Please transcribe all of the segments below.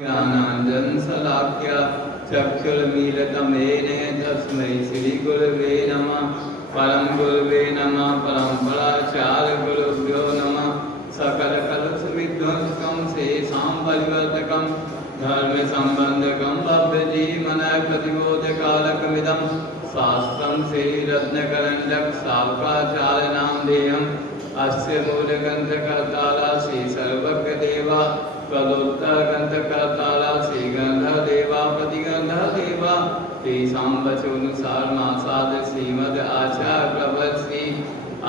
ज्ञानांजन शलाक्या चक्षुर्मीलितमेन तस्मै श्री गुरुवे नमः। परम गुरुवे नमः। परम्पराचार्य गुरुभ्यो नमः। सकल कलुष विध्वंसकं शेषां परिवर्तकं धर्म संबंधकं भव्य जीवन प्रतिबोधकालकमिदं शास्त्रं श्री रत्नकरण्यक शावकाचार्य नामधेयम्। अस्य मूलग्रंथकर्तारा श्री सर्वज्ञ देवा प्रदोत्तर ग्रंथकर्तारा श्री गंधर्देवा प्रतिगंधर्देवा तेषां वचोनुसार मासाद श्रीमद् आचार्य प्रभर श्री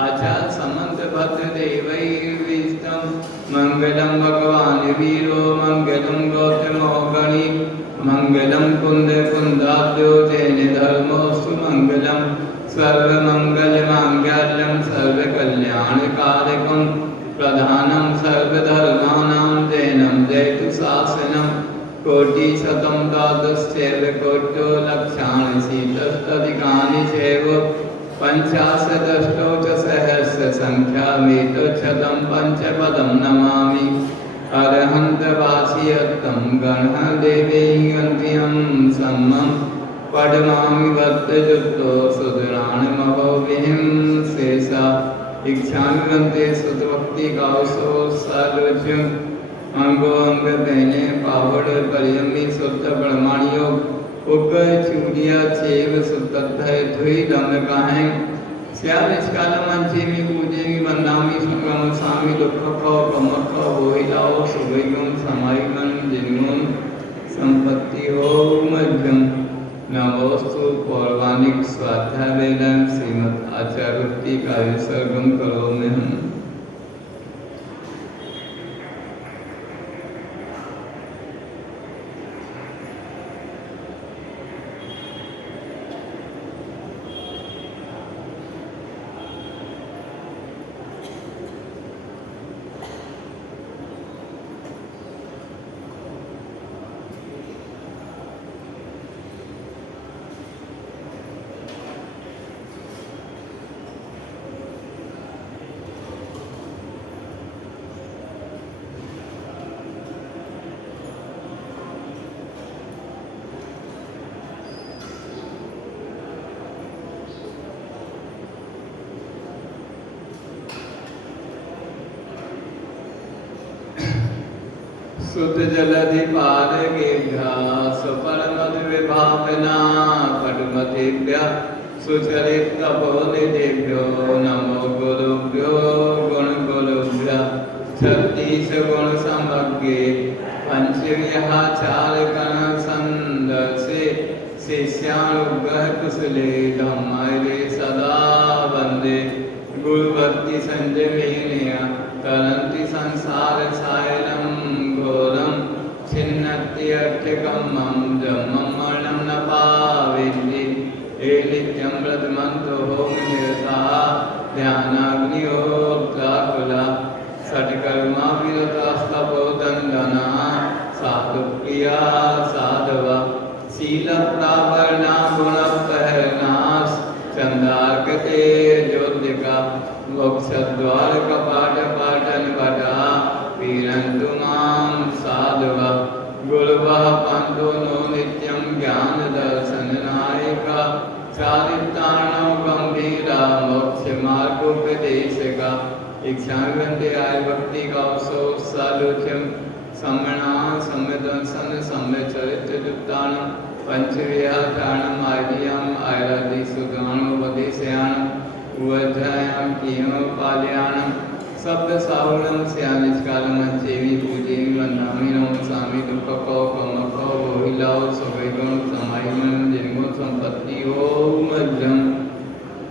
आचार्य समंत भद्रदेवैर्विष्टं मंगलम भगवान वीरो मंगलम गौतमो गणी मंगलम कुंद कुंदाब्जो जैन धर्मोस्तु मंगलम सर्वमंगल मांगल्यम सर्वकल्याणकारकं प्रधानं सर्वधर्माणां जैनं जयतु शासनं कोटिशतं द्वादशैव कोट्यो लक्षाणि शीतस्तधिकानि चैव पञ्चाशदष्टौ च सहस्रसङ्ख्यामेतच्छतं पञ्चपदं नमामि। अरहन्तवासियत्तं गणदेवैरन्त्यं सम्मं पठमामि भक्तजुक्तो सुदुराणमहोविहिं शेषा इच्छामि ग्रन्थे सुतभक्तिकावसो सर्वज्ञं अंगो अंग तेने पावड़ परियमी शुद्ध प्रमाणियोग उग चूड़िया चेव सुतद्धय धुई दम काहें श्याम इसकाल मंचे में पूजे में वंदामी संगम स्वामी दुख खो कमख वोहिलाओ सुगम समायगण जिनगुण संपत्ति हो मध्यम नमोस्तु पौराणिक स्वाध्याय वेदन श्रीमद् आचार्य का विसर्गम करो में हम सुत जलधि पारगेभ्यः सुपरमधुविभावना पटुमतेभ्यः सुचरितपोनिधेभ्यो नमो गुरुभ्यो गुणगुरुभ्यः। छत्तीस गुण समग्रे पंचविहाचारगणसन्दर्शे शिष्यानुग्रह कुशले धम्मैरे सदा वन्दे गुरुभक्ति संजमेनया तरन्ति संसार सायरं घोरं छिन्नत्यर्थकमं जन्मं मरणं न पावेति हे नित्यं व्रतमन्तो होमनिरतः ध्यानाग्निहोत्राकुला षट्कर्मा विरतस्तपोदन्दनः साधुप्रिया साधवा शीलप्रावरणा गुणप्रहरणाः चन्दार्कते ज्योतिका मोक्षद्वार कपाट पाटन पटा पीरन्तु मां साधवा गुरुवः पन्तो नो नित्यं ज्ञान दर्शन नायका चारित्राणो गंभीरा मोक्ष मार्गोपदेशका इच्छाग्रंथे आय भक्ति कौसो सालुच्यं सम्मणा सम्यदं सन सम्यचरित्रयुक्तानं पंचविहाचारणम् आर्यम् आयरादिसुगाणोपदेशयानम् उवध्यायां कियमपालयानं शब्दसाहुलं स्यानिष्कालमञ्चेवि पूजेमि वन्दामि नमसामि दुःखको कमको वोहिलाओ सुगैगुण समायमन जिनगुण संपत्ति हो मध्यम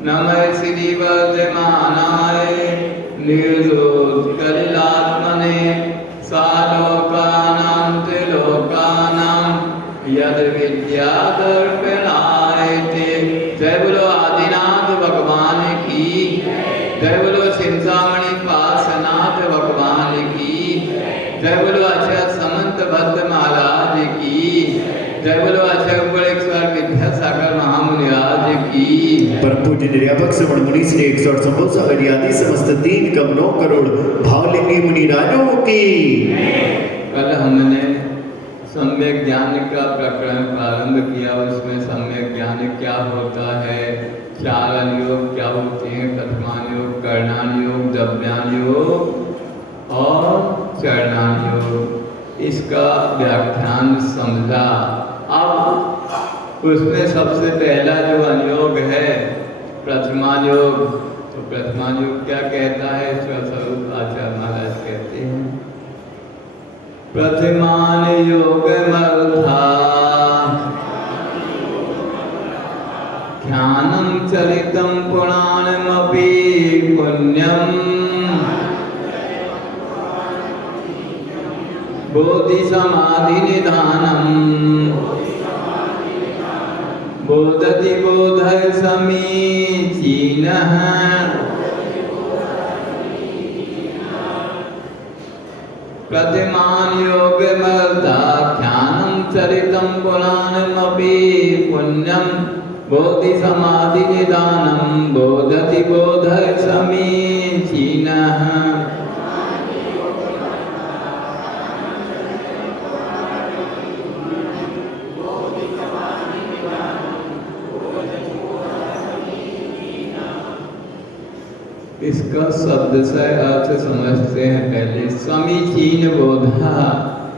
नमः श्री वर्धमानाय निर्दोषकलिलात्मने सालोकानां त्रिलोकानां यद विद्यादर्पणाय ते। जय बोलो आदिनाथ भगवान की जय। बोलो चिंतामणि पासनाथ भगवान की जय। बोलो आचार्य समंत भद्र महाराज की जय। बोलो आचार्य उपलेश्वर विद्यासागर महामुनिराज की। परम पूज्य निर्यापक श्रवण मुनि श्री 108 संभव आदि समस्त 3 कम 9 करोड़ भावलिंगी मुनि राजों की। कल हमने सम्यक ज्ञान का प्रकरण प्रारंभ किया। उसमें सम्यक ज्ञान क्या होता है, 4 योग क्या होते हैं, प्रथमान योग, करणान योग, द्रव्यान योग और चरणान योग, इसका व्याख्यान समझा। अब उसमें सबसे पहला जो अनुयोग है प्रथमान योग, तो प्रथमान योग क्या कहता है, स्वस्वरूप आचार्य महाराज कहते हैं प्रथमान योगमर्था ध्यानं चरितं पुराणमपि पुण्यं बोधि समाधि निधानम् बोधति बोधः समीचीनः प्रतिमान योगमर्धाख्यानं चरितं पुराणमपि पुण्यं बोधि समाधि निदानं बोधति बोधः समीचीनः। इसका शब्द से अर्थ समझते हैं पहले। समीचीन बोधा,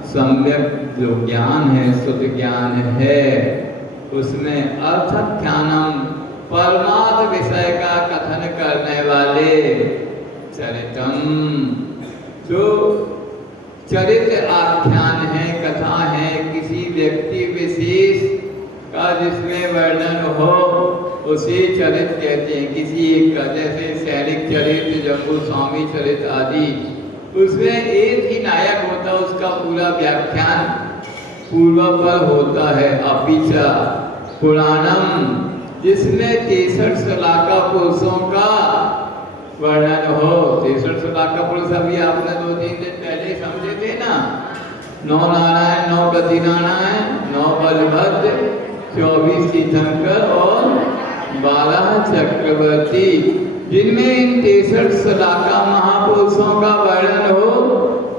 सम्यक जो ज्ञान है, शुद्ध ज्ञान है, उसमें अर्थाख्यानम परमार्थ विषय का कथन करने वाले चरितम, जो चरित्र आख्यान है, कथा है, किसी व्यक्ति विशेष का जिसमें वर्णन हो उसे चरित्र कहते हैं। किसी एक का, जैसे सैनिक चरित्र, जम्बू स्वामी चरित्र आदि, उसमें एक ही नायक होता, उसका पूरा व्याख्यान पूर्व पर होता है। अपिचा पुराणम, जिसमें 63 सलाका पुरुषों का वर्णन हो। 63 सलाका पुरुष अभी आपने 2-3 दिन पहले समझे थे ना, 9 नारायण, 9 गति नारायण, 9 बलभद्र, 24 तीर्थंकर और 12 चक्रवर्ती, जिनमें इन 63 सलाका महापुरुषों का वर्णन हो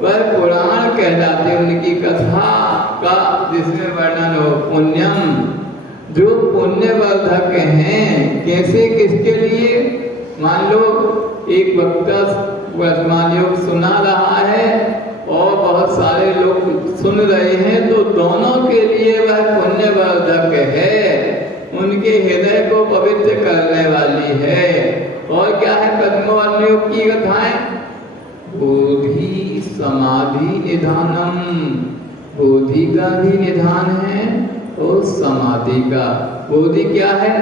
वह पुराण कहलाते। उनकी कथा का जिसमें वर्णन हो। पुण्यम, जो पुण्यवर्धक हैं। कैसे, किसके लिए? मान लो एक वक्ता वर्तमान योग सुना रहा है और बहुत सारे लोग सुन रहे हैं, तो दोनों के लिए वह पुण्यवर्धक है, उनके हृदय को पवित्र करने वाली है। और क्या है प्रथम योग की कथाएं? बोधि समाधि निधानम, बोधि का भी निधान है और समाधि का। बोधि क्या है?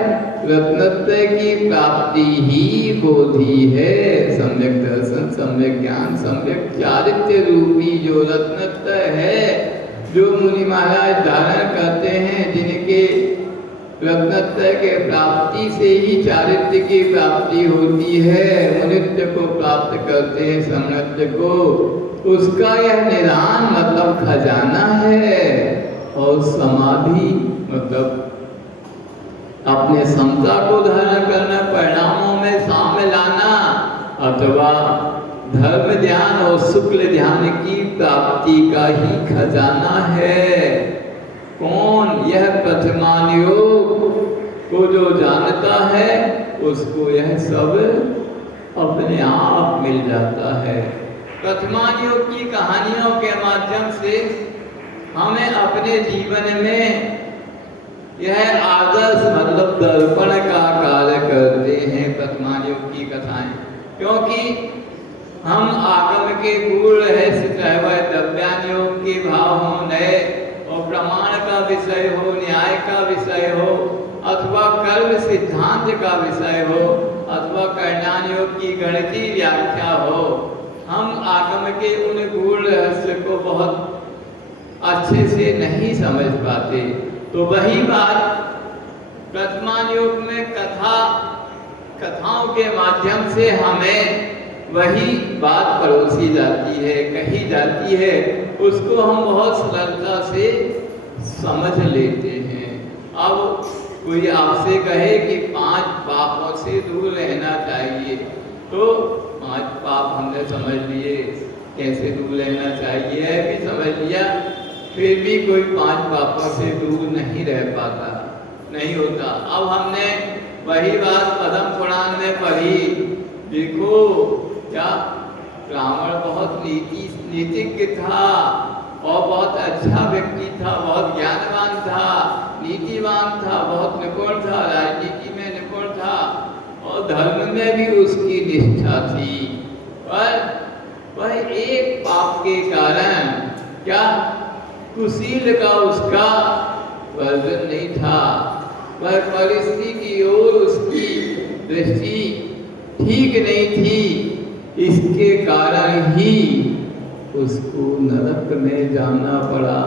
रत्नत्रय की प्राप्ति ही बोधि है। सम्यक दर्शन, सम्यक ज्ञान, सम्यक चारित्र्य रूपी जो रत्नत्रय है, जो मुनि महाराज धारण करते हैं, जिनके रत्नत्रय के प्राप्ति से ही चारित्र्य की प्राप्ति होती है, मुनित्व को प्राप्त करते हैं, समृद्ध को, उसका यह निधान मतलब खजाना है। और समाधि मतलब अपने समता को धारण करना, परिणामों में साम्य लाना, अथवा धर्म ध्यान और शुक्ल ध्यान की प्राप्ति का ही खजाना है। कौन? यह प्रथमान योग को जो जानता है उसको यह सब अपने आप मिल जाता है। प्रथमान योग की कहानियों के माध्यम से हमें अपने जीवन में यह आदर्श मतलब दर्पण का कार्य करते हैं प्रथमान योग की कथाएं। क्योंकि हम आगम के गूढ़ रहस्य, चाहे वह द्रव्यान योग के भाव हो, नए और प्रमाण का विषय हो, न्याय का विषय हो, अथवा कर्म सिद्धांत का विषय हो, अथवा करणान योग की गणितीय व्याख्या हो, हम आगम के उन गूढ़ रहस्य को बहुत अच्छे से नहीं समझ पाते। तो वही बात प्रथमान योग में कथाओं के माध्यम से हमें वही बात परोसी जाती है, कही जाती है, उसको हम बहुत सरलता से समझ लेते हैं। अब कोई आपसे कहे कि 5 पापों से दूर रहना चाहिए, तो 5 पाप हमने समझ लिए, कैसे दूर रहना चाहिए भी समझ लिया, फिर भी कोई 5 पापों से दूर नहीं रह पाता, नहीं होता। अब हमने वही बात पद्म पुराण में पढ़ी। देखो क्या रावण बहुत नीतिज्ञ था और बहुत अच्छा व्यक्ति था, बहुत ज्ञानवान था, नीतिवान था, बहुत निपुण था, राजनीति में निपुण था और धर्म में भी उसकी निष्ठा थी। पर वह एक पाप के कारण क्या कुशील का उसका वर्जन नहीं था, वह परिस्थिति की ओर उसकी दृष्टि ठीक नहीं थी, इसके कारण ही उसको नरक में जाना पड़ा।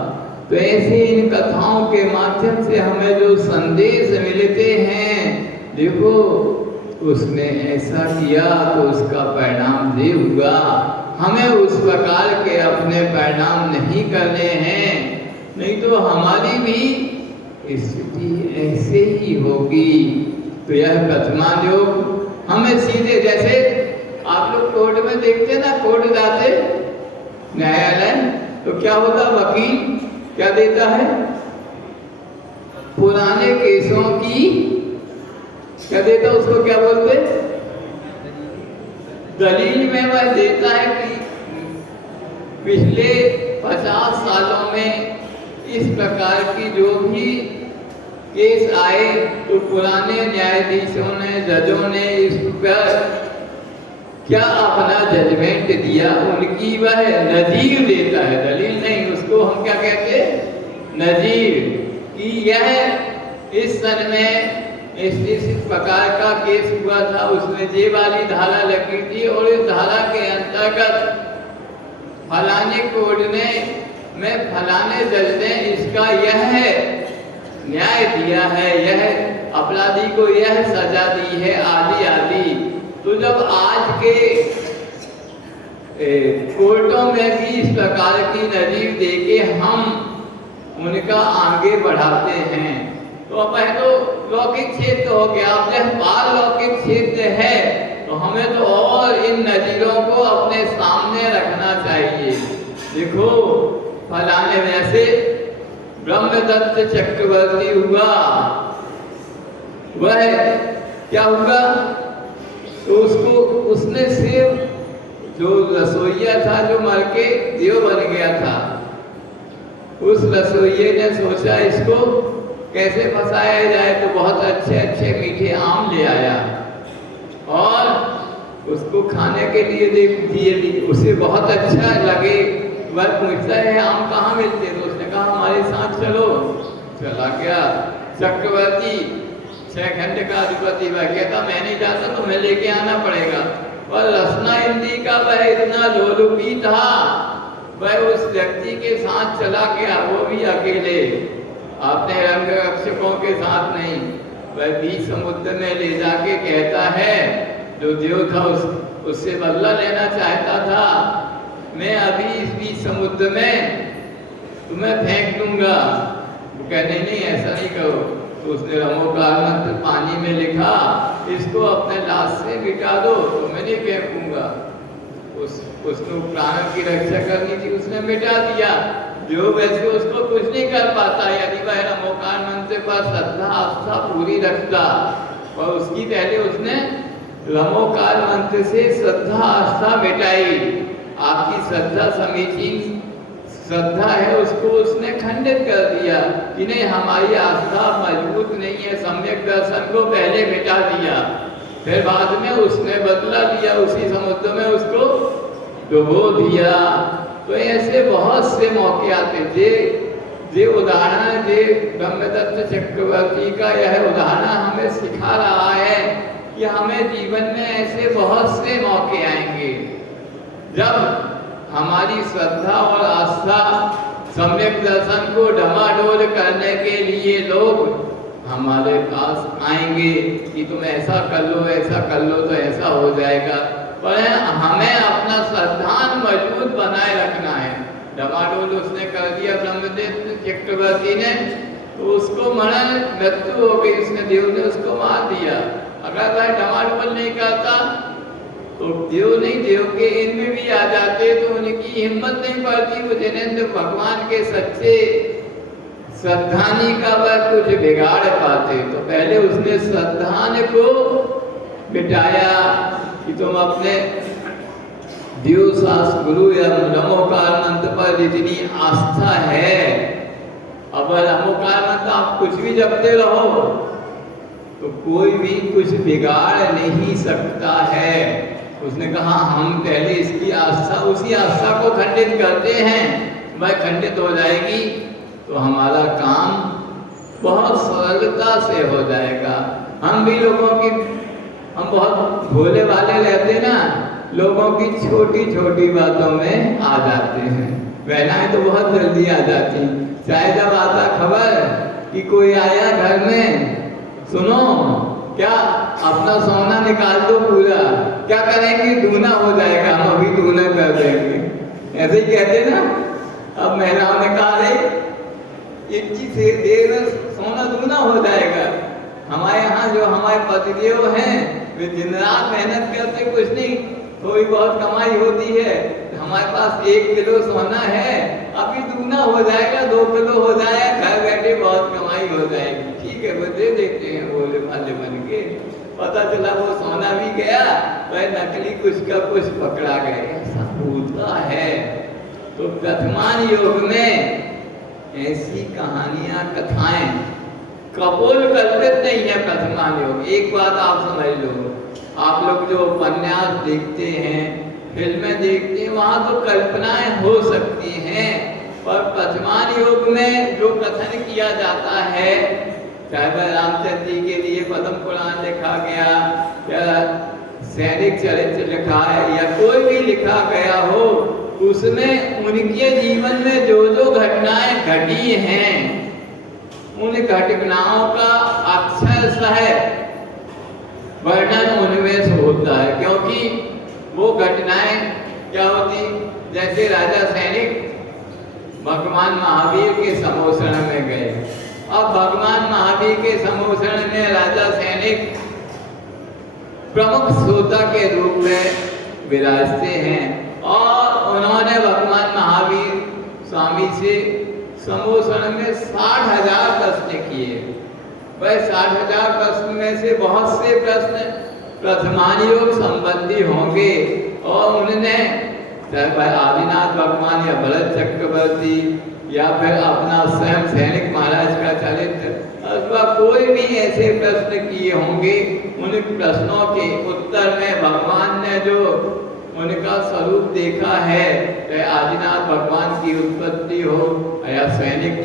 तो ऐसे इन कथाओं के माध्यम से हमें जो संदेश मिलते हैं, देखो उसने ऐसा किया तो उसका परिणाम ये हुआ। हमें उस प्रकार के अपने परिणाम नहीं करने हैं, नहीं तो हमारी भी स्थिति ऐसे ही होगी। तो यह कथमान योग हमें सीधे, जैसे आप लोग कोर्ट में देखते ना, कोर्ट जाते न्यायालय, तो क्या होता, वकील क्या देता है, पुराने केसों की क्या देता, उसको क्या बोलते, दलील में वह देता है कि पिछले 50 सालों में इस प्रकार की जो भी केस आए तो पुराने न्यायाधीशों ने, जजों ने इस पर क्या अपना जजमेंट दिया, उनकी वह नजीर देता है, दलील नहीं, उसको हम क्या कहते हैं, नजीर, कि यह इस सन में इस प्रकार का केस हुआ था, उसमें ये वाली धारा लगी थी और इस धारा के अंतर्गत फलाने कोर्ट ने में फलाने जज ने इसका यह न्याय दिया है, यह अपराधी को यह सजा दी है, आदि आदि। तो जब आज के कोर्टों में भी इस प्रकार की नजीर देके हम उनका आगे बढ़ाते हैं, तो अब है तो लौकिक क्षेत्र हो गया। अब जब पारलौकिक क्षेत्र है तो हमें तो और इन नजीरों को अपने सामने रखना चाहिए। देखो फलाने में से ब्रह्मदत्त चक्रवर्ती हुआ, वह क्या हुआ, तो उसने सिर्फ जो रसोइया था, जो मर के देव बन गया था, उस रसोइये ने सोचा इसको कैसे फंसाया जाए, तो बहुत अच्छे अच्छे मीठे आम ले आया और उसको खाने के लिए दिए। उसे बहुत अच्छा लगे, वह पूछता है आम कहाँ मिलते, तो उसने कहा हमारे साथ चलो। चला गया चक्रवर्ती, 6 घंटे का अधिपति, वह कहता मैं नहीं जाता, तुम्हें लेके आना पड़ेगा। और रसना इंदी का वह इतना लोलुपी था, वह उस व्यक्ति के साथ चला गया, वो भी अकेले, अपने रंग रक्षकों के साथ नहीं। वह बीच समुद्र में ले जाके कहता है, जो देव था उससे बदला लेना चाहता था, मैं अभी इस बीच समुद्र में तुम्हें फेंक दूंगा। वो कहने नहीं ऐसा नहीं करो। तो उसने रमोकार मंत्र पानी में लिखा, इसको अपने लाश से मिटा दो, तो मैं नहीं फेंकूंगा। उसको प्राण की रक्षा करनी थी, उसने मिटा दिया। जो वैसे उसको कुछ नहीं कर पाता, यदि वह रमोकार मंत्र पर श्रद्धा आस्था पूरी रखता, और उसकी पहले उसने रमोकार मंत्र से श्रद्धा आस्था मिटाई। आपकी श्रद्धा समीचीन श्रद्धा है, उसको उसने खंडित कर दिया कि नहीं हमारी आस्था मजबूत नहीं है, सम्यक दर्शन को पहले मिटा दिया। फिर बाद में उसने बदला लिया, उसी समुद्र में उसको डुबो दिया। तो ऐसे बहुत से मौके आते थे। ये उदाहरण, ये ब्रह्मदत्त चक्रवर्ती का यह उदाहरण हमें सिखा रहा है कि हमें जीवन में ऐसे बहुत से मौके आएंगे जब हमारी श्रद्धा और आस्था सम्यक दर्शन को डमाडोल करने के लिए लोग हमारे पास आएंगे कि तुम ऐसा कर लो, ऐसा कर लो तो ऐसा हो जाएगा। पर हमें अपना श्रद्धान मजबूत बनाए रखना है। डमाडोल उसने कर दिया ब्रह्मदत्त चक्रवर्ती ने, तो उसको मरण मृत्यु हो गई, उसने देव ने उसको मार दिया। अगर वह डमाडोल नहीं करता तो देव नहीं, देव के इनमें भी आ जाते तो उनकी हिम्मत नहीं पड़ती। वो जिन्हें भगवान के सच्चे श्रद्धानी का वह कुछ बिगाड़ पाते। तो पहले उसने श्रद्धान को मिटाया कि तुम अपने देव शास्त्र गुरु या नमोकार मंत्र पर जितनी आस्था है, अब नमोकार मंत्र आप कुछ भी जपते रहो तो कोई भी कुछ बिगाड़ नहीं सकता है। उसने कहा हम पहले इसकी आस्था, उसी आस्था को खंडित करते हैं, वह खंडित हो जाएगी तो हमारा काम बहुत सरलता से हो जाएगा। हम भी लोगों की, हम बहुत भोले वाले रहते ना, लोगों की छोटी छोटी बातों में आ जाते हैं। महिलाएं तो बहुत जल्दी आ जाती, चाहे जब आता खबर कि कोई आया घर में, सुनो क्या अपना सोना निकाल दो पूरा, क्या करेंगे, दूना हो जाएगा, हम अभी दूना कर देंगे, ऐसे ही कहते ना। अब महिलाओं ने कहा रे इतनी देर में सोना दूना हो जाएगा। हमारे यहाँ जो हमारे पतिदेव हैं वे दिन रात मेहनत करते, कुछ नहीं थोड़ी बहुत कमाई होती है, हमारे पास 1 किलो सोना है, अभी दूना हो जाएगा, 2 किलो हो जाएगा, घर बैठे बहुत कमाई हो जाएगी। ठीक है वो दे देते हैं बोले भाले बन के। पता चला वो सोना भी गया, वह नकली कुछ का कुछ पकड़ा गया। ऐसा होता है। तो वर्तमान युग में ऐसी कहानियां, कथाएं कपोल कल्पित नहीं है वर्तमान युग। एक बात आप समझ लो, आप लोग जो उपन्यास देखते हैं, फिल्में देखते हैं, वहाँ तो कल्पनाएं हो सकती हैं, पर वर्तमान युग में जो कथन किया जाता है, चाहे वह रामचंद्र जी के लिए पद्म पुराण लिखा गया या सैनिक चरित्र लिखा है या कोई भी लिखा गया हो, उसमें उनके जीवन में जो जो घटनाएं घटी हैं, उन घटनाओं का अक्षरशः वर्णन उनमें से होता है। क्योंकि वो घटनाएं क्या होती, जैसे राजा सैनिक भगवान महावीर के समोषण में गए। अब भगवान महावीर के समोषण में राजा सैनिक प्रमुख श्रोता के रूप में विराजते हैं और उन्होंने भगवान महावीर स्वामी से समोषण में 60,000 प्रश्न किए। वह 60,000 प्रश्न में से बहुत से प्रश्न वर्तमान युग संबंधी होंगे और उन्होंने चाहे आदिनाथ भगवान या भरत चक्रवर्ती या फिर अपना स्वयं सैनिक महाराज का चरित्र अथवा कोई भी ऐसे प्रश्न किए होंगे, उन प्रश्नों के उत्तर में भगवान ने जो उनका स्वरूप देखा है, चाहे आदिनाथ भगवान की उत्पत्ति हो या सैनिक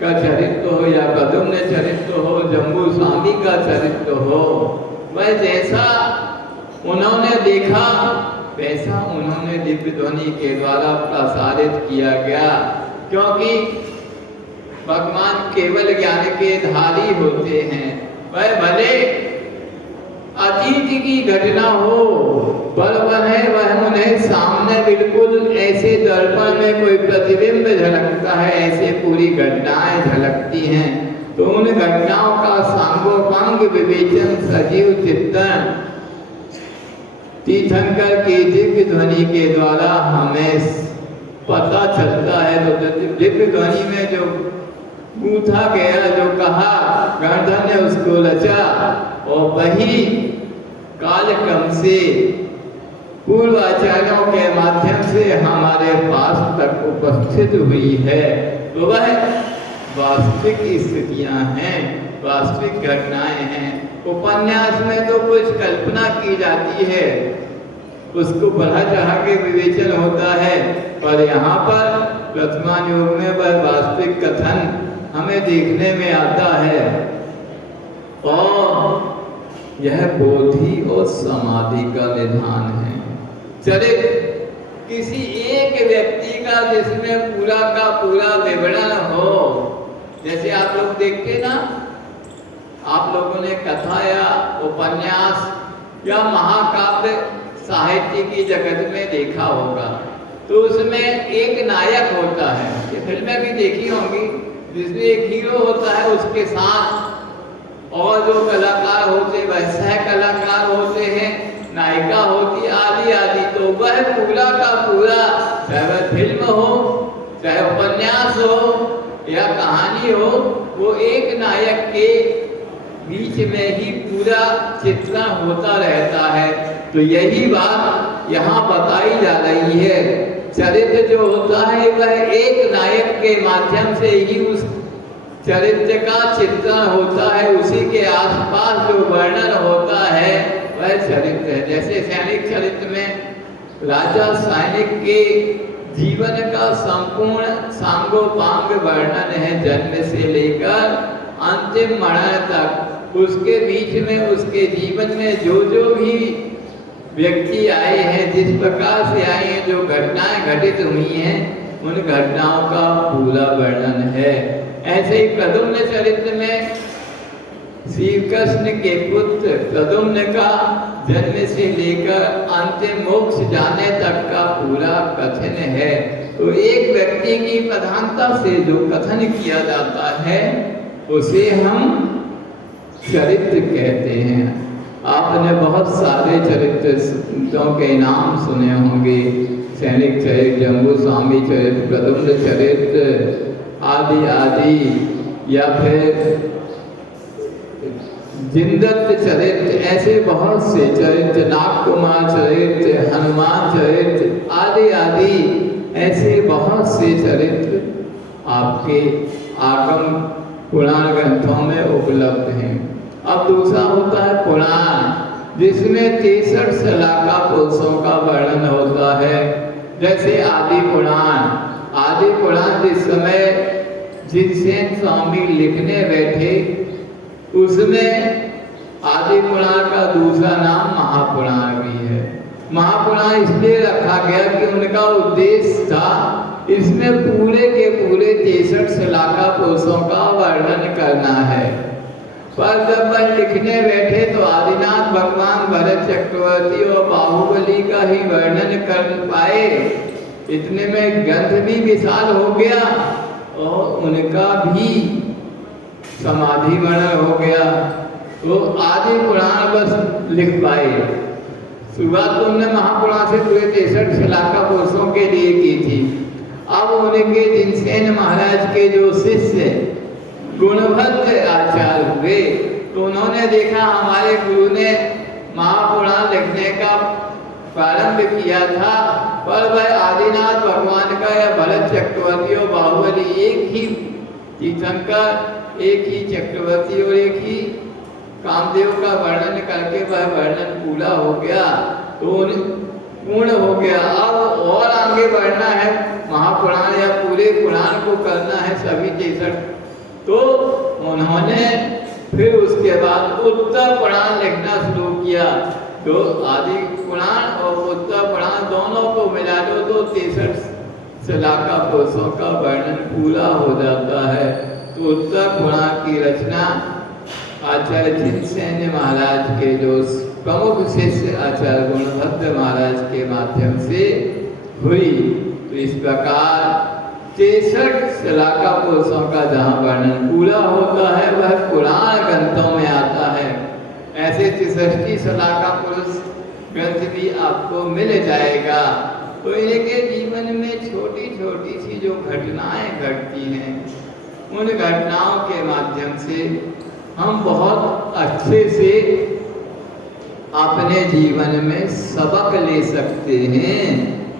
का चरित्र हो या पद्मने चरित्र हो, जम्बू स्वामी का चरित्र हो, वह जैसा उन्होंने देखा वैसा उन्होंने दिव्य ध्वनि के द्वारा प्रसारित किया गया। क्योंकि भगवान केवल ज्ञान के धारी होते हैं। वह भले अतीत की घटना हो, पर वह उन्हें सामने बिल्कुल ऐसे दर्पण में कोई प्रतिबिंब झलकता है, ऐसे पूरी घटनाएं झलकती हैं। तो उन घटनाओं का सांगोपांग विवेचन सजीव चित्तन तीर्थंकर की दिव्य ध्वनि के द्वारा हमें पता चलता है। तो दिव्य ध्वनि में जो गूंथा गया, जो कहा गणधर ने उसको रचा, और वही कालक्रम से पूर्व आचार्यों के माध्यम से हमारे पास तक उपस्थित हुई है। तो वह वास्तविक स्थितियां हैं, वास्तविक घटनाएं हैं। उपन्यास में तो कुछ कल्पना की जाती है, उसको बढ़ा चढ़ा के विवेचन होता है, पर यहाँ पर वर्तमान युग में वह वास्तविक कथन हमें देखने में आता है। और यह बोधि और समाधि का निधान है। चरित्र किसी एक व्यक्ति का जिसमें पूरा का पूरा विवरण हो। जैसे आप लोग देखते ना, आप लोगों ने कथा या उपन्यास या महाकाव्य साहित्य की जगत में देखा होगा, तो उसमें एक नायक होता है। ये फिल्में भी देखी होंगी, जिसमें एक हीरो होता है, उसके साथ और जो कलाकार होते वह सह कलाकार होते हैं, नायिका होती है, वह पूरा का पूरा, चाहे वह फिल्म हो, चाहे उपन्यास हो या कहानी हो, वो एक नायक के बीच में ही पूरा चित्रण होता रहता है। तो यही बात यहाँ बताई जा रही है। चरित्र जो होता है वह एक नायक के माध्यम से ही उस चरित्र का चित्रण होता है, उसी के आसपास जो वर्णन होता है वह चरित्र है। जैसे सैनिक चरित्र में राजा सैनिक के जीवन का संपूर्ण सांगोपांग वर्णन है, जन्म से लेकर अंतिम मरण तक। उसके बीच में उसके जीवन में जो जो भी व्यक्ति आए हैं, जिस प्रकार से आए हैं, जो घटनाएं घटित हुई हैं, उन घटनाओं का पूरा वर्णन है। ऐसे ही प्रद्युम्न चरित्र में श्री कृष्ण के पुत्र प्रद्युम्न का जन्म से लेकर अंतिम मोक्ष जाने तक का पूरा कथन है। तो एक व्यक्ति की प्रधानता से जो कथन किया जाता है उसे हम चरित्र कहते हैं। आपने बहुत सारे चरित्रों के नाम सुने होंगे, सैनिक चरित्र, जम्बू स्वामी चरित्र, प्रद्युम्न चरित्र आदि आदि, या फिर जिनदत्त चरित्र, ऐसे बहुत से चरित्र, नागकुमार चरित्र, हनुमान चरित्र आदि आदि, ऐसे बहुत से चरित्र आपके आगम पुराण ग्रंथों में उपलब्ध हैं। अब दूसरा होता है पुराण, जिसमें 63 शलाका पुरुषों का वर्णन होता है। जैसे आदि पुराण, आदि पुराण जिस समय जिनसेन स्वामी लिखने बैठे, उसमें आदि पुराण का दूसरा नाम महापुराण भी है। महापुराण इसलिए रखा गया कि उनका उद्देश्य था इसमें पूरे के पूरे 63 शलाका पुरुषों का वर्णन करना है। पर जब वह लिखने बैठे तो आदिनाथ भगवान भरत चक्रवर्ती और बाहुबली का ही वर्णन कर पाए। इतने में ग्रंथ भी विशाल हो गया और उनका भी समाधि वर्णन हो गया, तो आदि पुराण बस लिख पाए। शुरुआत तो उन्होंने महापुराण से पूरे 63 शलाका पुरुषों के लिए की थी। अब उनके जिनसेन महाराज के जो शिष्य गुणभद्र आचार्य हुए, तो उन्होंने देखा हमारे गुरु ने महापुराण लिखने का प्रारंभ किया था, पर वह आदिनाथ भगवान का या भरत चक्रवर्ती और बाहुबली एक ही तीर्थंकर, एक ही चक्रवर्ती और एक ही कामदेव का वर्णन करके वह वर्णन पूरा हो गया, तो पूर्ण हो गया। अब और आगे बढ़ना है, महापुराण या पूरे पुराण को करना है सभी 63, तो उन्होंने फिर उसके बाद उत्तर पुराण लिखना शुरू किया। तो आदि पुराण और उत्तर पुराण दोनों को मिला दो तो 63 शलाका पुरुषों का वर्णन पूरा हो जाता है। तो उत्तर पुराण की रचना आचार्य जिनसेन महाराज के जो प्रमुख शिष्य आचार्य गुणभद्र महाराज के माध्यम से हुई। तो इस प्रकार 63 शलाका पुरुषों का जहाँ वर्णन पूरा होता है वह पुराण ग्रंथों में आता है। ऐसे 63 शलाका पुरुष ग्रंथ भी आपको मिल जाएगा। तो इनके जीवन में छोटी छोटी सी जो घटनाएं घटती हैं, उन घटनाओं के माध्यम से हम बहुत अच्छे से अपने जीवन में सबक ले सकते हैं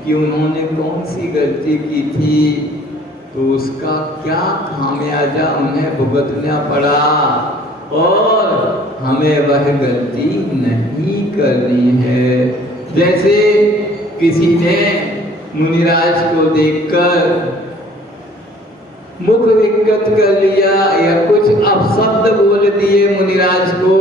कि उन्होंने कौन सी गलती की थी, तो उसका क्या खामियाजा उन्हें भुगतना पड़ा और हमें वह गलती नहीं करनी है। जैसे किसी ने मुनिराज को देखकर मुख विकृत कर लिया या कुछ अपशब्द बोल दिए मुनिराज को,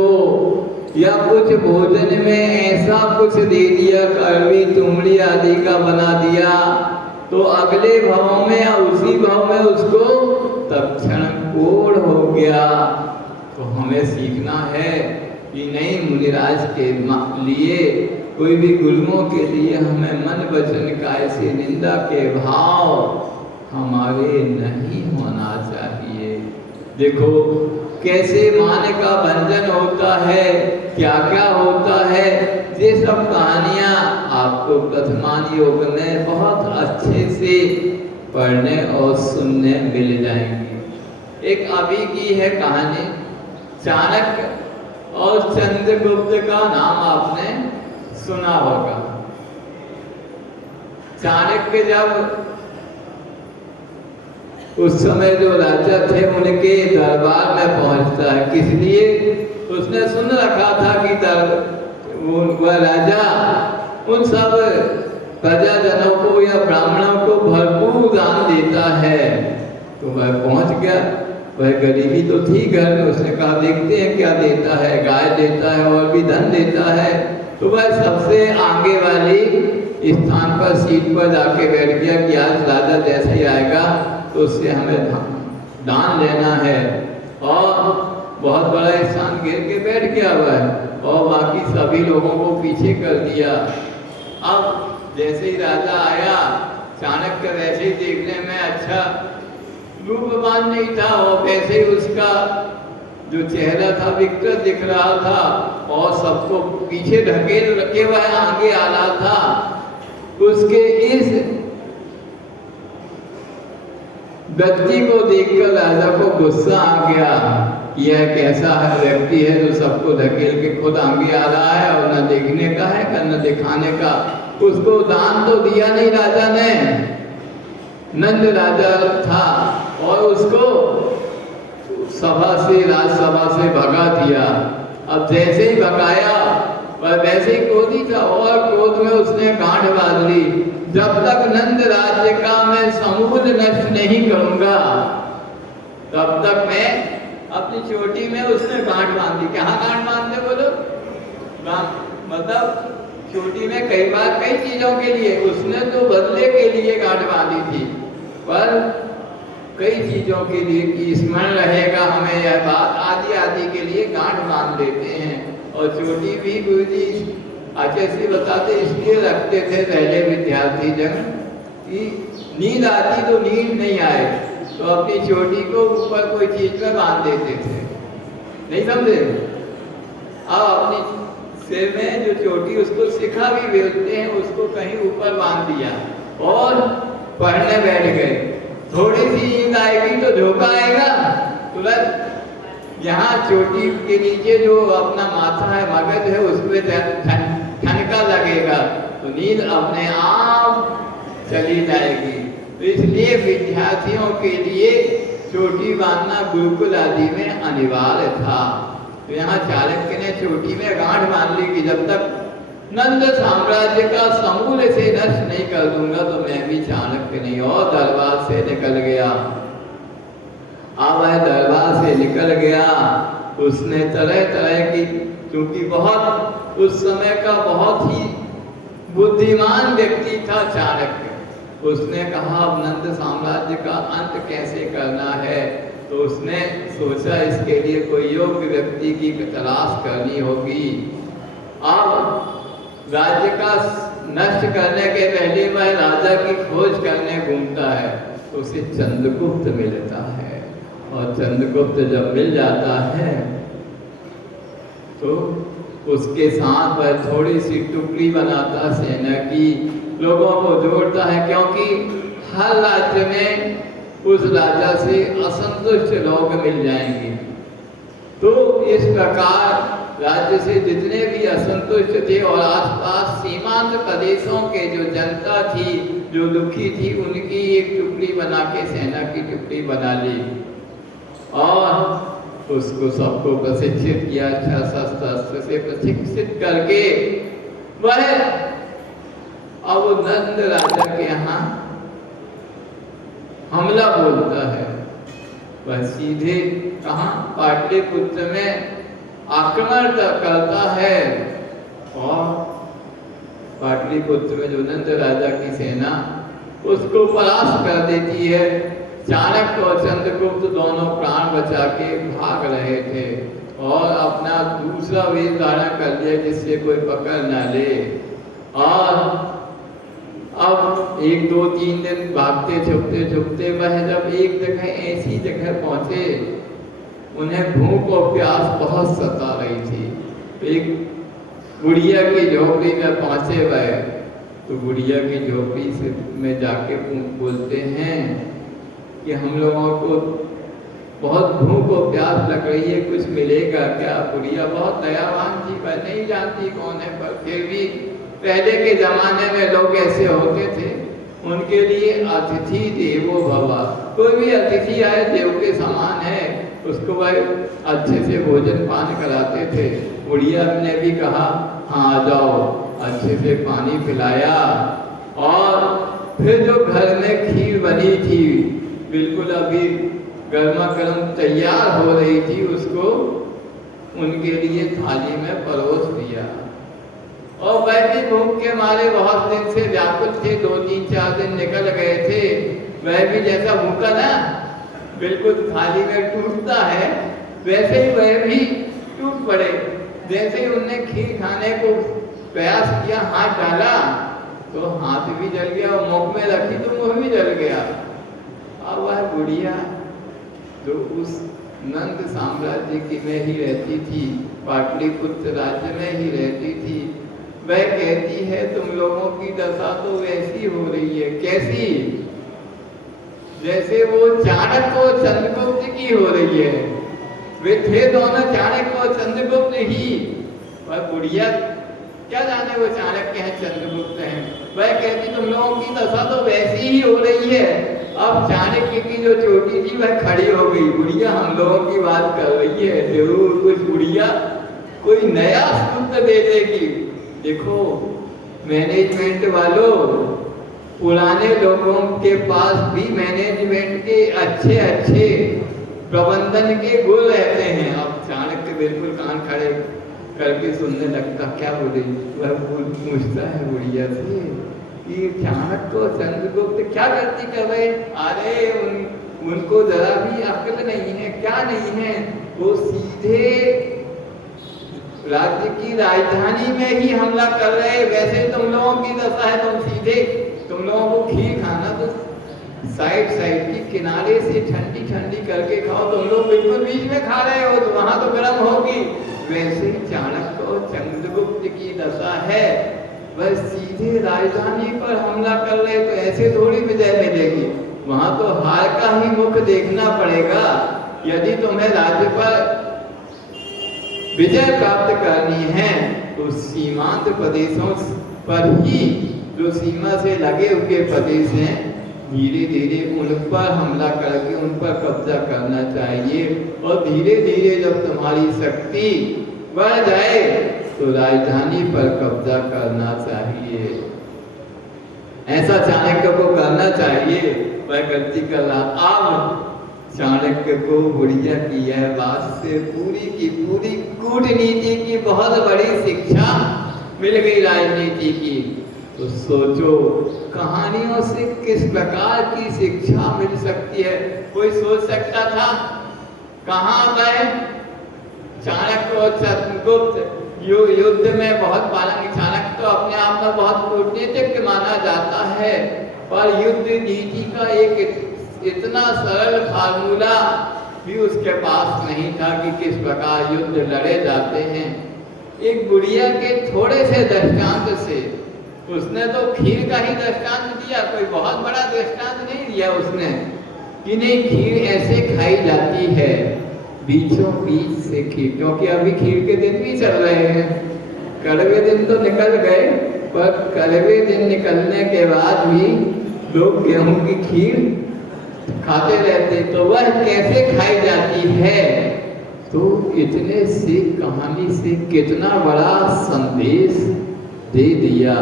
या कुछ भोजन में ऐसा कुछ दे दिया, कड़वी तुमड़ी आदि का बना दिया, तो अगले भाव में या उसी भाव में उसको तत्क्षण कोढ़ हो गया। तो हमें सीखना है कि नहीं, मुनिराज के लिए, कोई भी गुरुओं के लिए हमें मन वचन काय से निंदा के भाव हमारे नहीं होना चाहिए। देखो कैसे मान का भंजन होता है, क्या क्या होता है, ये सब कहानियाँ आपको प्रथमान योग में बहुत अच्छे से पढ़ने और सुनने मिल जाएंगी। एक अभी की है कहानी, चाणक्य और चंद्रगुप्त का नाम आपने सुना होगा। चाणक्य जब उस समय जो राजा थे उनके दरबार में पहुंचता है, किस लिए? उसने सुन रखा था कि वह राजा उन सब प्रजाजनों को या ब्राह्मणों को भरपूर दान देता है। तो वह पहुंच गया, वह गरीबी तो थी घर में, उसने कहा देखते हैं क्या देता है, गाय देता है और भी धन देता है। तो वह सबसे आगे वाली स्थान पर सीट पर जाके बैठ गया कि आज राजा जैसे ही आएगा तो उससे हमें दान लेना है, और बहुत बड़ा स्थान घेर के बैठ गया हुआ है और बाकी सभी लोगों को पीछे कर दिया। अब जैसे ही राजा आया, चाणक्य वैसे ही देखने में अच्छा रूपवान नहीं था और वैसे ही उसका जो चेहरा था विकृत दिख रहा था और सबको पीछे ढकेल रखे वह आगे आ रहा था। उसके इस व्यक्ति को देखकर राजा को गुस्सा आ गया कि यह कैसा है व्यक्ति है जो सबको धकेल के खुद आगे आ रहा है और न देखने का है न दिखाने का। उसको दान तो दिया नहीं राजा ने, नंद राजा था और उसको सभा से राजसभा से भगा दिया। अब जैसे ही भगाया वह वैसे ही क्रोधी था और क्रोध में उसने गांठ बांध ली, जब तक नंद राज्य का मैं समूल नष्ट नहीं करूंगा तब तक मैं अपनी चोटी में उसने गांठ बांधी। कहाँ गांठ बांधते बोलो? मतलब चोटी में कई बार कई चीजों के लिए, उसने तो बदले के लिए गांठ बांधी थी, पर कई चीजों के लिए कि स्मरण रहेगा हमें यह बात, आदि आदि के लिए गांठ बांध देते हैं। और चोटी भी गुरुजी अच्छे से बताते इसलिए रखते थे पहले विद्यार्थी जन कि नींद आती तो नींद नहीं आए तो अपनी चोटी को ऊपर कोई चीज में बांध देते थे, नहीं समझे? अब अपनी सिर में जो चोटी उसको शिखा भी बोलते हैं, उसको कहीं ऊपर बांध दिया और पढ़ने बैठ गए। थोड़ी सी नींद आएगी तो झोंका आएगा, तुरंत यहाँ चोटी के नीचे जो अपना माथा है, मगज है, उसमें ठनका लगेगा तो नींद अपने आप चली जाएगी। तो इसलिए विद्यार्थियों के लिए चोटी बांधना गुरुकुल आदि में अनिवार्य था। तो यहाँ चाणक्य ने चोटी में गांठ बांध ली कि जब तक नंद साम्राज्य का समूल से नष्ट नहीं कर दूंगा तो मैं भी चाणक्य नहीं, और दरबार से निकल गया। अब वह दरबार से निकल गया, उसने तरह तरह की, क्योंकि बहुत उस समय का बहुत ही बुद्धिमान व्यक्ति था चाणक्य, उसने कहा अब नंद साम्राज्य का अंत कैसे करना है। तो उसने सोचा इसके लिए कोई योग्य व्यक्ति की तलाश करनी होगी। अब राज्य का नष्ट करने के पहले वह राजा की खोज करने घूमता है तो उसे चंद्रगुप्त मिलता है, और चंद्रगुप्त जब मिल जाता है तो उसके साथ वह थोड़ी सी टुकड़ी बनाता सेना की, लोगों को जोड़ता है, क्योंकि हर राज्य में उस राजा से असंतुष्ट लोग मिल जाएंगे। तो इस प्रकार राज्य से जितने भी असंतुष्ट थे और आसपास सीमांत प्रदेशों के जो जनता थी, जो दुखी थी, उनकी एक टुकड़ी बना के सेना की टुकड़ी बना ली और उसको सबको प्रशिक्षित किया, अच्छा शस्त्र से प्रशिक्षित करके वह अब नंद राजा के यहाँ हमला बोलता है। वह सीधे कहाँ? पाटलिपुत्र में आक्रमण करता है और पाटलिपुत्र में जो नंद राजा की सेना उसको परास्त कर देती है। चाणक्य और चंद्रगुप्त दोनों प्राण बचा के भाग रहे थे और अपना दूसरा वेश धारण कर लिया जिससे कोई पकड़ न ले। और अब 1 2 3 दिन भागते छुपते छुपते वह जब एक जगह ऐसी जगह पहुंचे, उन्हें भूख और प्यास बहुत सता रही थी। एक बुढ़िया की झोपड़ी में पहुंचे वह, तो बुढ़िया की झोपड़ी से में जाके बोलते हैं कि हम लोगों को बहुत भूख और प्यास लग रही है, कुछ मिलेगा क्या? बुढ़िया बहुत दयावान थी, वह नहीं जानती कौन है, पर फिर भी पहले के जमाने में लोग ऐसे होते थे, उनके लिए अतिथि देवो भव, कोई भी अतिथि आए देव के समान है, उसको वह अच्छे से भोजन पान कराते थे। बुढ़िया ने भी कहा हाँ आ जाओ, अच्छे से पानी पिलाया, और फिर जो घर में खीर बनी थी बिल्कुल अभी गर्मा गर्म तैयार हो रही थी, उसको उनके लिए थाली में परोस दिया। और वह भी भूख के मारे बहुत दिन से व्याकुल थे, 2-3-4 दिन निकल गए थे। वह भी जैसा भूखा ना बिल्कुल थाली में टूटता है, वैसे ही वह भी टूट पड़े। जैसे ही उनने खीर खाने को प्रयास किया, हाथ डाला तो हाथ भी जल गया, और मुख में रखी तो मुंह भी जल गया। अब वह बुढ़िया जो उस नंद साम्राज्य की में ही रहती थी, पाटलिपुत्र राज्य में ही रहती थी, वह कहती है तुम लोगों की दशा तो वैसी हो रही है। कैसी? जैसे वो चाणक्य और चंद्रगुप्त की हो रही है। वे थे दोनों चाणक्य और चंद्रगुप्त ही, पर बुढ़िया क्या जाने वो चाणक्य हैं चंद्रगुप्त हैं। वह कहती तुम लोगों की दशा तो वैसी ही हो रही है। अब चाणक्य की जो चोटी थी वह खड़ी हो गई, बुढ़िया हम लोगों की बात कर रही है, जरूर कुछ बुढ़िया कोई नया सूत्र दे देगी। देखो मैनेजमेंट वालों, पुराने लोगों के पास भी मैनेजमेंट के अच्छे अच्छे प्रबंधन के गुण रहते हैं। अब चाणक्य बिल्कुल कान खड़े करके सुनने लगता, क्या बोले? वह पूछता है बुढ़िया से कि चाणक्य और चंद्रगुप्त क्या गलती कर रहे? अरे उनको जरा भी अक्ल नहीं है, क्या नहीं है, वो सीधे राज्य की राजधानी में ही हमला कर रहे। वैसे तुम लोगों की दशा है, तुम सीधे, तुम लोगों को खीर खाना तो साइड की किनारे से ठंडी ठंडी करके खाओ, तुम लोग बिल्कुल बीच में खा रहे हो तो वहां तो गर्म होगी। वैसे ही चाणक्य और चंद्रगुप्त की दशा है, वह सीधे राजधानी पर हमला कर रहे, तो ऐसे थोड़ी विजय मिलेगी, वहां तो हार का ही मुख देखना पड़ेगा। यदि तुम्हें राज्य पर विजय प्राप्त करनी है तो सीमांत प्रदेशों पर ही, जो सीमा से लगे हुए प्रदेश हैं, धीरे धीरे उन पर हमला करके उन पर कब्जा करना चाहिए। और धीरे धीरे जब तुम्हारी शक्ति बढ़ जाए तो राजधानी पर कब्जा करना चाहिए। ऐसा चाणक्य को करना चाहिए, वह गलती कर रहा। अब चाणक्य को बुढ़िया की यह बात से पूरी की पूरी कूटनीति की बहुत बड़ी शिक्षा मिल गई, राजनीति की। तो सोचो कहानियों से किस प्रकार की शिक्षा मिल सकती है। कोई सोच सकता था? कहाँ गए चाणक्य और चंद्रगुप्त युद्ध में बहुत पालन। चाणक्य तो अपने आप में बहुत कूटनीतिज्ञ माना जाता है, पर युद्ध नीति का एक इतना सरल फार्मूला भी उसके पास नहीं था कि किस प्रकार युद्ध लड़े जाते हैं। एक बुढ़िया के थोड़े से दृष्टांत से, उसने तो खीर का ही दृष्टांत दिया, कोई बहुत बड़ा दृष्टांत नहीं दिया उसने कि नहीं खीर ऐसे खाई जाती है, बीचों बीच से खीर, क्योंकि अभी खीर के दिन भी चल रहे हैं। कड़वे दिन तो निकल गए, पर कड़वे दिन निकलने के बाद भी लोग गेहूं की खीर खाते रहते। तो वह कैसे खाई जाती है? तो इतने से कहानी से कितना बड़ा संदेश दे दिया।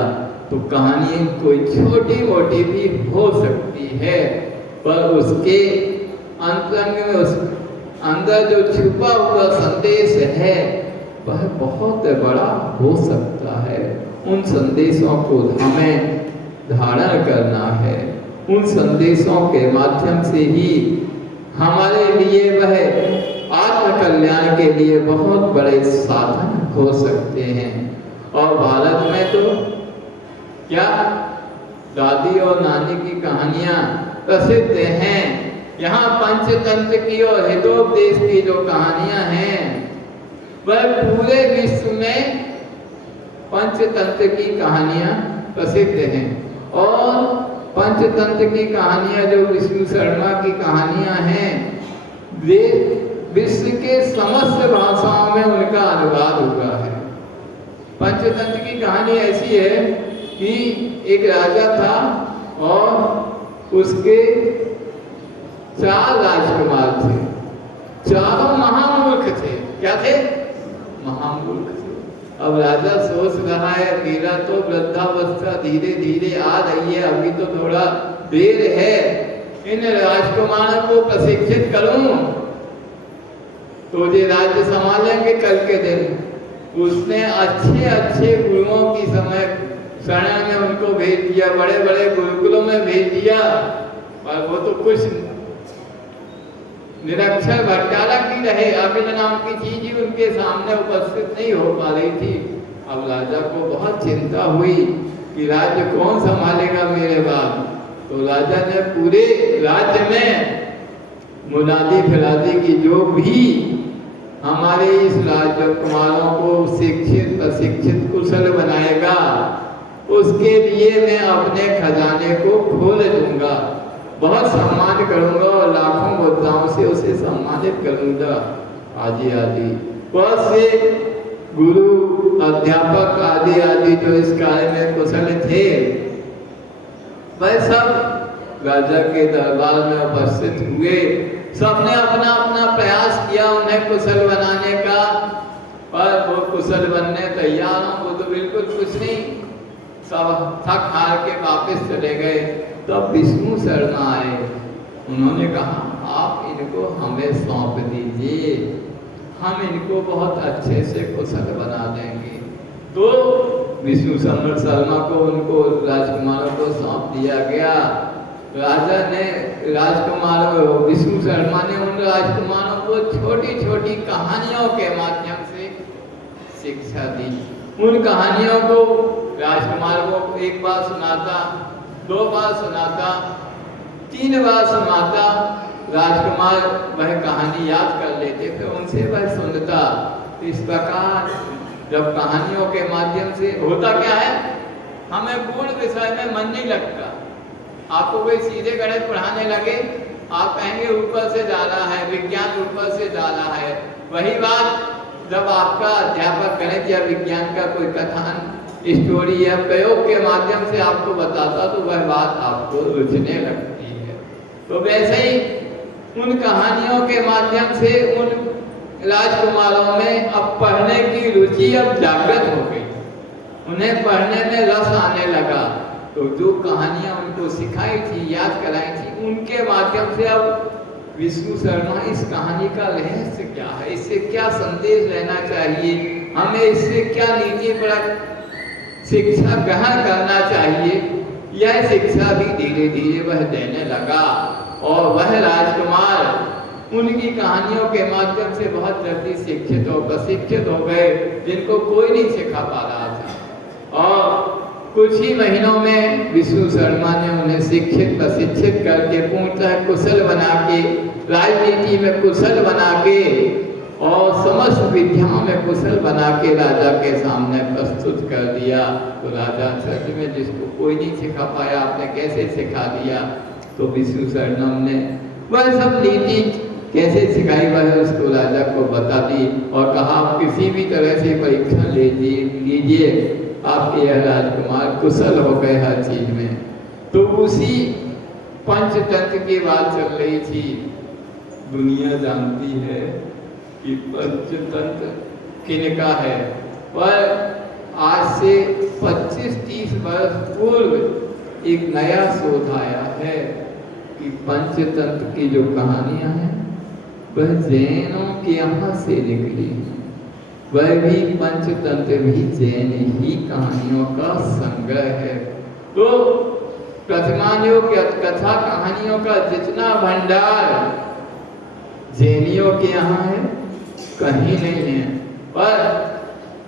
तो कहानी कोई छोटी मोटी भी हो सकती है, पर उसके अंतरंग में उस अंदर जो छुपा हुआ संदेश है वह बहुत बड़ा हो सकता है। उन संदेशों को हमें धारण करना है, उन संदेशों के माध्यम से ही हमारे लिए वह आत्म कल्याण के लिए बहुत बड़े साधन हो सकते हैं। और भारत में तो क्या दादी और नानी की कहानियां प्रसिद्ध हैं। यहाँ पंचतंत्र की और हितोपदेश की जो कहानियां हैं वह पूरे विश्व में पंचतंत्र की कहानियां प्रसिद्ध हैं। और पंचतंत्र की कहानियां जो विष्णु शर्मा की कहानियां हैं, वे विश्व के समस्त भाषाओं में उनका अनुवाद हुआ है। पंचतंत्र की कहानी ऐसी है कि एक राजा था और उसके 4 राजकुमार थे। चारों महामूर्ख थे। क्या थे? महामूर्ख थे। अब राजा सोच रहा है मेरा तो वृद्धावस्था धीरे धीरे आ रही है, अभी तो थोड़ा देर है, इन राजकुमारों को प्रशिक्षित करूं तो ये राज्य संभालेंगे कल के दिन। उसने अच्छे अच्छे गुरुओं की समय शरण में उनको भेज दिया, बड़े बड़े गुरुकुलों में भेज दिया, और वो तो कुछ निरक्षर भटकारा की रहे, अभिन नाम की चीज ही उनके सामने उपस्थित नहीं हो पा रही थी। अब राजा को बहुत चिंता हुई कि राज्य कौन संभालेगा मेरे बाद। तो राजा ने पूरे राज्य में मुनादी फिरादी की जो भी हमारे इस राजकुमारों को शिक्षित प्रशिक्षित कुशल बनाएगा, उसके लिए मैं अपने खजाने को खोल दूंगा, बहुत सम्मान करूंगा और लाखों मुद्राओं से उसे सम्मानित करूंगा आदि आदि। बहुत से गुरु अध्यापक आदि आदि जो इस कार्य में कुशल थे, वह सब राजा के दरबार में उपस्थित हुए। सबने अपना अपना प्रयास किया उन्हें कुशल बनाने का, पर वो कुशल बनने तैयार हों, वो तो बिल्कुल कुछ नहीं, सब थक हार के वापस चले गए। तब विष्णु शर्मा आए, उन्होंने कहा आप इनको हमें सौंप दीजिए, हम इनको बहुत अच्छे से कुशल बना देंगे। तो विष्णु शर्मा को उनको राजकुमारों को सौंप दिया गया। राजा ने विष्णु शर्मा ने उन राजकुमारों को छोटी छोटी कहानियों के माध्यम से शिक्षा दी। उन कहानियों को राजकुमार को एक बार सुनाता, 2 बार सुनाता, 3 बार सुनाता, राजकुमार वह कहानी याद कर लेते, फिर उनसे वह सुनता। इस प्रकार जब कहानियों के माध्यम से होता क्या है, हमें पूर्ण विषय में मन नहीं लगता। आपको कोई सीधे गणित पढ़ाने लगे, आप कहेंगे ऊपर से डाला है, विज्ञान ऊपर से डाला है। वही बात जब आपका अध्यापक गणित या विज्ञान का कोई कथन, स्टोरी या प्रयोग के माध्यम से आपको बताता, तो वह बात आपको रुचने लगती है। तो वैसे ही उन कहानियों के माध्यम से उन राजकुमारों में अब पढ़ने की रुचि अब जागृत हो गई, उन्हें पढ़ने में रस आने लगा। तो जो कहानियां उनको सिखाई थी, याद कराई थी, उनके माध्यम से अब विष्णु शर्मा इस कहानी का रहस्य क्या है, इससे क्या संदेश लेना चाहिए, हमें इससे क्या नीतिपरक शिक्षा ग्रहण करना चाहिए, यह शिक्षा भी धीरे धीरे वह देने लगा। और वह राजकुमार उनकी कहानियों के माध्यम से बहुत जल्दी शिक्षित और प्रशिक्षित हो गए, जिनको कोई नहीं सिखा पा रहा था। और कुछ ही महीनों में विष्णु शर्मा ने उन्हें शिक्षित प्रशिक्षित करके पूर्णतः कुशल बना के, राजनीति में कुशल बना के और समस्त विद्याओं में कुशल बना के राजा के सामने प्रस्तुत कर दिया। तो राजा सच में जिसको कोई नहीं सिखा पाया, आपने कैसे सिखा दिया। तो विष्णु शर्मा ने वह सब नीति कैसे सिखाई, वह उसको राजा को बता दी और कहा आप किसी भी तरह से परीक्षण लीजिए, आपके यह राजकुमार कुशल हो गए हर चीज में। तो उसी पंचतंत्र की बात चल रही थी। दुनिया जानती है कि पंचतंत्र किनका है, पर आज से 25-30 वर्ष पूर्व एक नया शोध आया है कि पंचतंत्र की जो कहानियां हैं वह जैनों के यहाँ से निकली हैं। वह भी पंचतंत्र भी जैन ही कहानियों का संग्रह है। तो प्रतिमानियों की कथा कहानियों का जितना भंडार जैनियों के यहाँ है, कहीं नहीं है, पर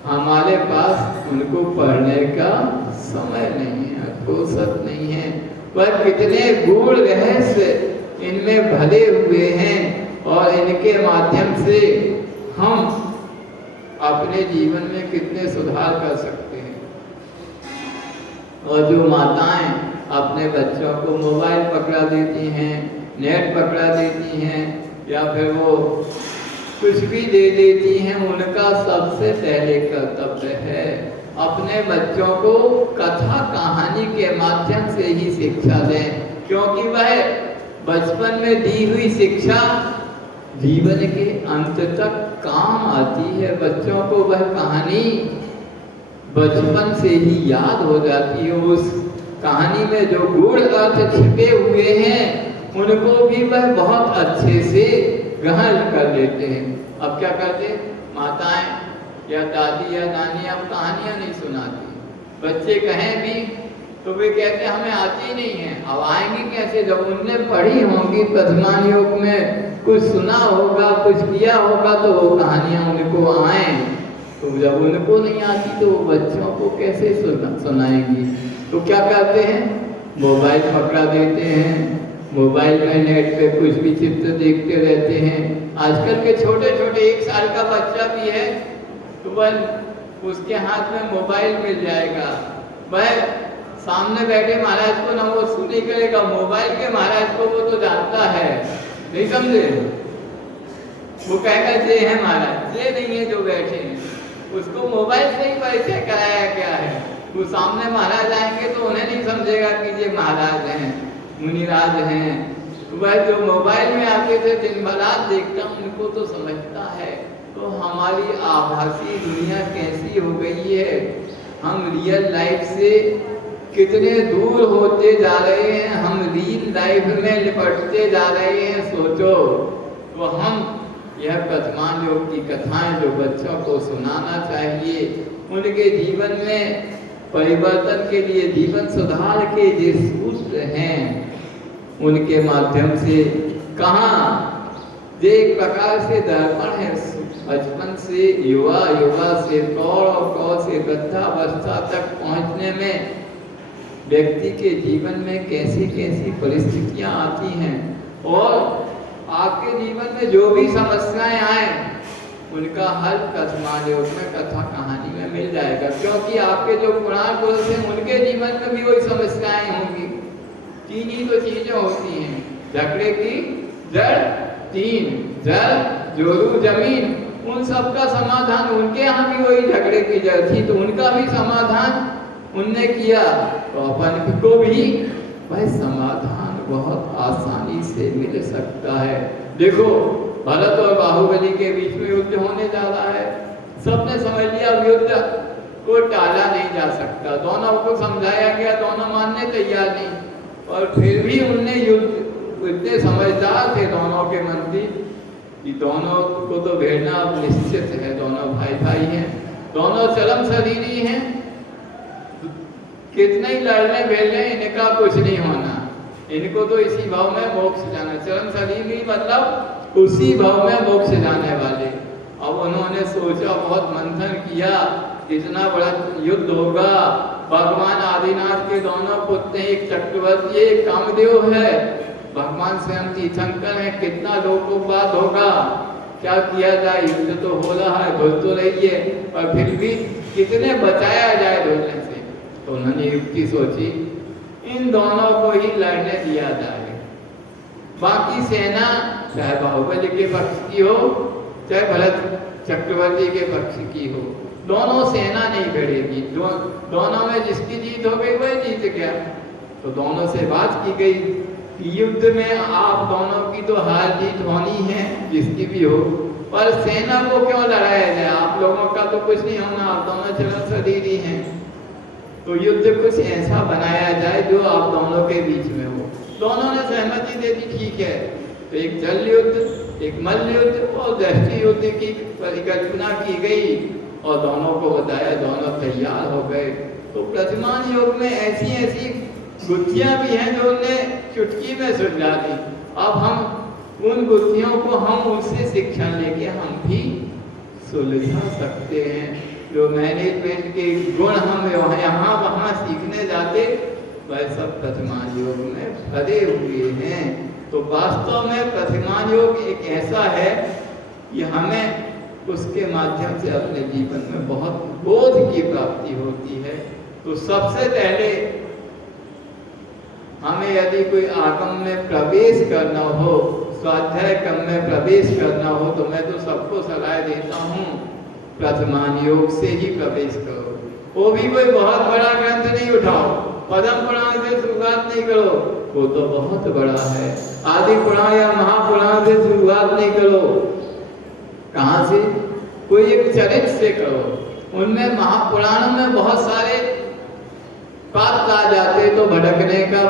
हमारे पास उनको पढ़ने का समय नहीं है, फुर्सत नहीं है। पर कितने गूढ़ रहस्य इनमें भरे हुए हैं और इनके माध्यम से हम अपने जीवन में कितने सुधार कर सकते हैं। और जो माताएं अपने बच्चों को मोबाइल पकड़ा देती हैं, नेट पकड़ा देती हैं, या फिर वो कुछ भी दे देती हैं, उनका सबसे पहले कर्तव्य है अपने बच्चों को कथा कहानी के माध्यम से ही शिक्षा दें, क्योंकि वह बचपन में दी हुई शिक्षा जीवन के अंत तक काम आती है। बच्चों को वह कहानी बचपन से ही याद हो जाती है। उस कहानी में जो गूढ़ अर्थ छिपे हुए हैं उनको भी वह बहुत अच्छे से ग्रहण कर लेते हैं। अब क्या करते, माताएं या दादी या नानी अब कहानियां नहीं सुनाती, बच्चे कहें भी तो वे कहते हमें आती नहीं है। अब आएंगी कैसे, जब उनने पढ़ी होंगी प्रथमान योग में, कुछ सुना होगा, कुछ किया होगा, तो वो कहानियां उनको आए। तो जब उनको नहीं आती तो वो बच्चों को कैसे सुनाएंगी। तो क्या करते हैं, मोबाइल पकड़ा देते हैं, मोबाइल में नेट पे कुछ भी चित्र देखते रहते हैं। आजकल के छोटे छोटे 1 साल का बच्चा भी है तो वह उसके हाथ में मोबाइल मिल जाएगा, वह सामने बैठे महाराज को ना वो सुनी करेगा, मोबाइल के महाराज को वो तो जानता है, नहीं समझे, वो कहेगा ये है महाराज, ये नहीं है जो बैठे हैं। उसको मोबाइल से ही परिचय कराया गया है। वो सामने महाराज आएंगे तो उन्हें नहीं समझेगा कि ये महाराज हैं, मुनिराज हैं। वह जो मोबाइल में आते थे दिन भर रात देखता उनको तो समझता है। तो हमारी आभासी दुनिया कैसी हो गई है, हम रियल लाइफ से कितने दूर होते जा रहे हैं, हम रियल लाइफ में लिपटते जा रहे हैं। सोचो, तो हम यह प्रथमान योग की कथाएं जो बच्चों को सुनाना चाहिए, उनके जीवन में परिवर्तन के लिए, जीवन सुधार के जो सूत्र हैं, उनके माध्यम से कहाँ जो एक प्रकार से दर्पण है, बचपन से युवा, युवा से प्रौढ़ और प्रौढ़ से वृद्धावस्था तक पहुंचने में व्यक्ति के जीवन में कैसी कैसी परिस्थितियां आती हैं, और आपके जीवन में जो भी समस्याएं आए उनका हल प्रथमान योग में कथा कहानी में मिल जाएगा। क्योंकि आपके जो पुराण पुरुष हैं उनके जीवन में भी वही समस्याएं होंगी। 3 ही तो चीजें होती हैं, झगड़े की जड़ 3, जल, जोरू, जमीन। उन सब का समाधान उनके यहाँ भी वही झगड़े की जड़ थी, तो उनका भी समाधान उनने किया, तो अपन को भी वह समाधान बहुत आसानी से मिल सकता है। देखो, भरत और बाहुबली के बीच में युद्ध होने जा रहा है, सबने समझ लिया युद्ध को टाला नहीं जा सकता, दोनों को समझाया गया, दोनों मानने तैयार नहीं, और फिर भी उनने युद्ध, इतने समझदार थे दोनों के मंत्री कि दोनों को तो भेड़ना अब निश्चित है, दोनों भाई भाई हैं, दोनों चरम शरीरी हैं, कितने ही लड़ने भेड़ने इनका कुछ नहीं होना, इनको तो इसी भाव में मोक्ष जाना। चरम शरीरी मतलब उसी भाव में मोक्ष जाने वाले। अब उन्होंने सोचा, बहुत मंथन किया, इतना बड़ा युद्ध होगा, भगवान आदिनाथ के दोनों पुत्र, एक चक्रवर्ती, एक कामदेव है, भगवान स्वयं तीर्थंकर है, कितना लोकोपवाद होगा, क्या किया जाए, युद्ध तो हो रहा है, धुल तो रही है, पर फिर भी कितने बचाया जाए धुलने से। तो उन्होंने युक्ति सोची, इन दोनों को ही लड़ने दिया जाए, बाकी सेना चाहे बाहुबली के पक्ष की हो चाहे भरत चक्रवर्ती के पक्ष की हो, दोनों सेना नहीं भिड़ेगी, दोनों में जिसकी जीत हो गई वह जीत गया। तो दोनों से बात की गई कि युद्ध में आप दोनों की तो हार जीत होनी है, जिसकी भी हो, पर सेना को क्यों लड़ाया जाए, आप लोगों का तो कुछ नहीं होना, आप दोनों चरम शरीरी हैं, तो युद्ध कुछ ऐसा बनाया जाए जो आप दोनों के बीच में हो। दोनों ने सहमति दे दी, ठीक है। तो एक जल युद्ध, एक मल्ल युद्ध और दृष्टि युद्ध की परिकल्पना की गई, और दोनों को बताया, दोनों तैयार हो गए। तो प्रथमान योग में ऐसी ऐसी गुत्थियां भी हैं जो उन्हें चुटकी में सुलझा दी। अब हम उन गुत्थियों को, हम उनसे शिक्षा लेके हम भी सुलझा सकते हैं। जो मैनेजमेंट के गुण हम यहाँ वहाँ सीखने जाते, वह सब प्रथमान योग में भरे हुए हैं। तो वास्तव में प्रथमान योग एक ऐसा है कि हमें उसके माध्यम से अपने जीवन में बहुत बोध की प्राप्ति होती है। तो सबसे पहले हमें यदि कोई आगम में प्रवेश करना हो, स्वाध्याय क्रम में प्रवेश करना हो, तो मैं तो सबको सलाह देता हूँ प्रथमान योग से ही प्रवेश करो। वो भी कोई बहुत बड़ा ग्रंथ नहीं उठाओ, पद्म पुराण से शुरुआत नहीं करो, वो तो बहुत बड़ा है। आदि पुराण या महापुराण से शुरुआत नहीं करो। कहाँ से? कोई एक चरित्र से करो। उनमें महापुराणों में बहुत सारे पात्र आ जाते तो भटकने का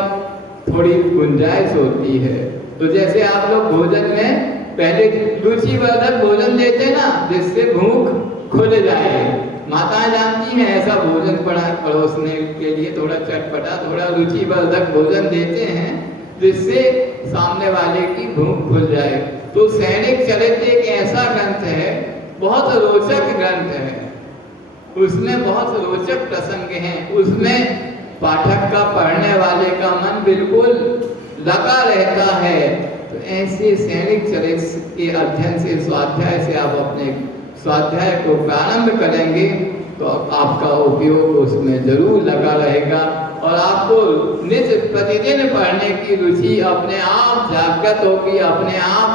थोड़ी गुंजाइश होती है। तो जैसे आप लोग भोजन में पहले रुचिवर्धक भोजन देते ना, जिससे भूख खुल जाए। माताएं जानती हैं ऐसा भोजन परोसने के लिए थोड़ा चटपटा, थोड़ा रुचिवर्धक भोजन देते हैं, जिससे सामने वाले की भूख खुल जाए। तो सैनिक चरित्र एक ऐसा ग्रंथ है, बहुत रोचक ग्रंथ है। उसमें बहुत रोचक प्रसंग हैं। उसमें पाठक का, पढ़ने वाले का मन बिल्कुल लगा रहता है। तो ऐसे सैनिक चरित्र के अध्ययन से, स्वाध्याय से आप अपने स्वाध्याय को प्रारंभ करेंगे तो आपका उपयोग उसमें जरूर लगा रहेगा और आपको नित्य प्रतिदिन पढ़ने की रुचि अपने आप जागृत होगी, अपने आप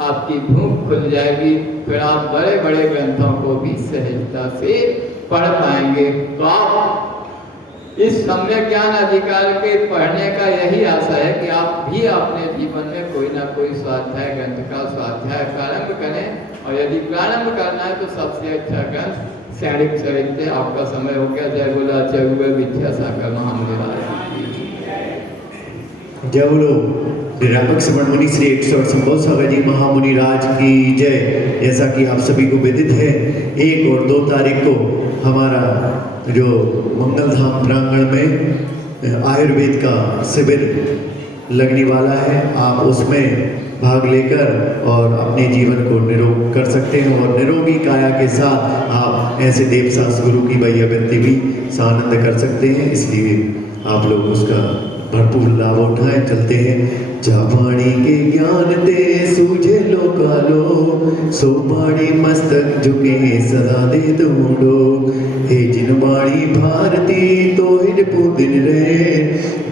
आपकी भूख खुल जाएगी। फिर आप बड़े बड़े ग्रंथों को भी सहजता से पढ़ पाएंगे। तो आप इस सम्यक ज्ञान अधिकार के पढ़ने का यही आशा है कि आप भी अपने जीवन में कोई ना कोई स्वाध्याय ग्रंथ का स्वाध्याय प्रारंभ करें। और यदि प्रारंभ करना है तो सबसे अच्छा ग्रंथ सैनिक चरित्र। आपका समय हो गया। जय बोला जय हुए विद्यासागर महामुनिराज। जय बोलो निरापक श्रवण मुनि श्री 108 संभव सागर जी महामुनिराज की जय। जैसा कि आप सभी को विदित है, 1 और 2 तारीख को हमारा जो मंगलधाम प्रांगण में आयुर्वेद का शिविर लगने वाला है। आप उसमें भाग लेकर और अपने जीवन को निरोग कर सकते हैं और निरोगी काया के साथ आप ऐसे देवसास गुरु की वैयावृत्ति भी सानंद कर सकते हैं। इसलिए आप लोग उसका भरपूर लाभ उठाएं। चलते हैं। जापानी के ज्ञान ते सूझे लो कालो, सो पाणी मस्तक झुके सदा दे दूंडो। हे जिन बाणी भारती तो हिड पुदिन रहे,